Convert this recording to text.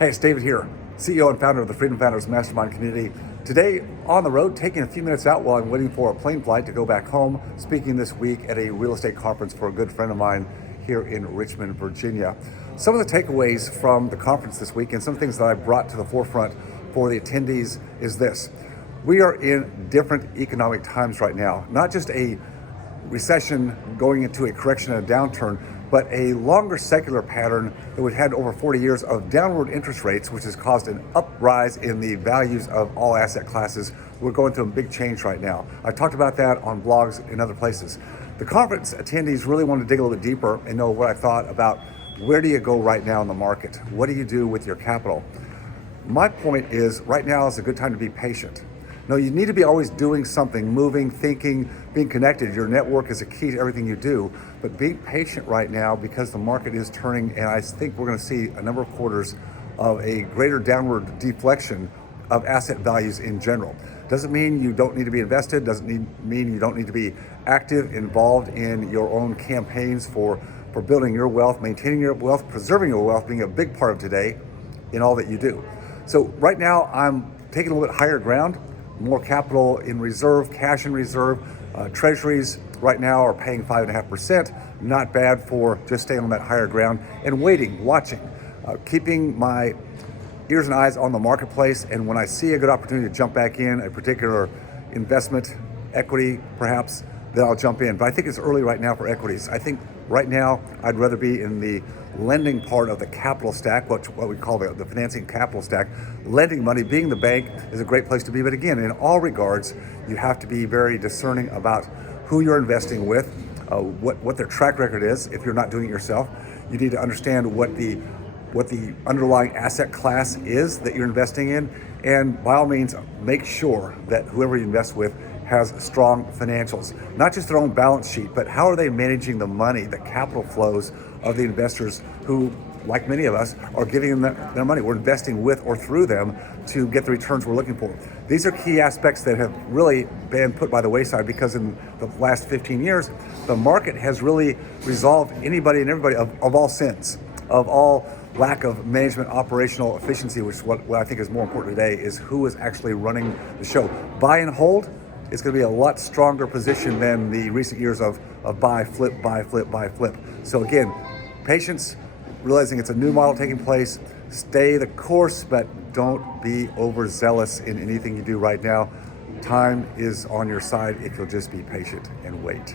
Hey, it's David here, CEO and founder of the Freedom Founders Mastermind community. Today on the road, taking a few minutes out while I'm waiting for a plane flight to go back home, speaking this week at a real estate conference for a good friend of mine here in Richmond, Virginia. Some of the takeaways from the conference this week and some things that I brought to the forefront for the attendees is this. We are in different economic times right now, not just a recession going into a correction and a downturn, but a longer secular pattern that we've had over 40 years of downward interest rates, which has caused an uprise in the values of all asset classes. We're going through a big change right now. I talked about that on blogs in other places. The conference attendees really wanted to dig a little bit deeper and know what I thought about where do you go right now in the market? What do you do with your capital? My point is right now is a good time to be patient. No, you need to be always doing something, moving, thinking, being connected. Your network is a key to everything you do, but be patient right now because the market is turning, and I think we're going to see a number of quarters of a greater downward deflection of asset values in general. Doesn't mean you don't need to be invested, doesn't mean you don't need to be active, involved in your own campaigns for building your wealth, maintaining your wealth, preserving your wealth, being a big part of today in all that you do. So right now I'm taking a little bit higher ground, more capital in reserve, cash in reserve. Treasuries right now are paying 5.5%. Not bad for just staying on that higher ground and waiting, watching, keeping my ears and eyes on the marketplace. And when I see a good opportunity to jump back in a particular investment, equity perhaps, then I'll jump in. But I think it's early right now for equities. I think right now I'd rather be in the lending part of the capital stack, what we call the financing capital stack. Lending money, being the bank, is a great place to be. But again, in all regards, you have to be very discerning about who you're investing with, what their track record is if you're not doing it yourself. You need to understand what the underlying asset class is that you're investing in. And by all means, make sure that whoever you invest with has strong financials, not just their own balance sheet, but how are they managing the money, the capital flows of the investors who, like many of us, are giving them their money. We're investing with or through them to get the returns we're looking for. These are key aspects that have really been put by the wayside because in the last 15 years, the market has really resolved anybody and everybody of all sins, of all lack of management, operational efficiency, which is what I think is more important today, is who is actually running the show. Buy and hold, it's going to be a lot stronger position than the recent years of buy, flip, buy, flip, buy, flip. So again, patience, realizing it's a new model taking place, stay the course, but don't be overzealous in anything you do right now. Time is on your side if you'll just be patient and wait.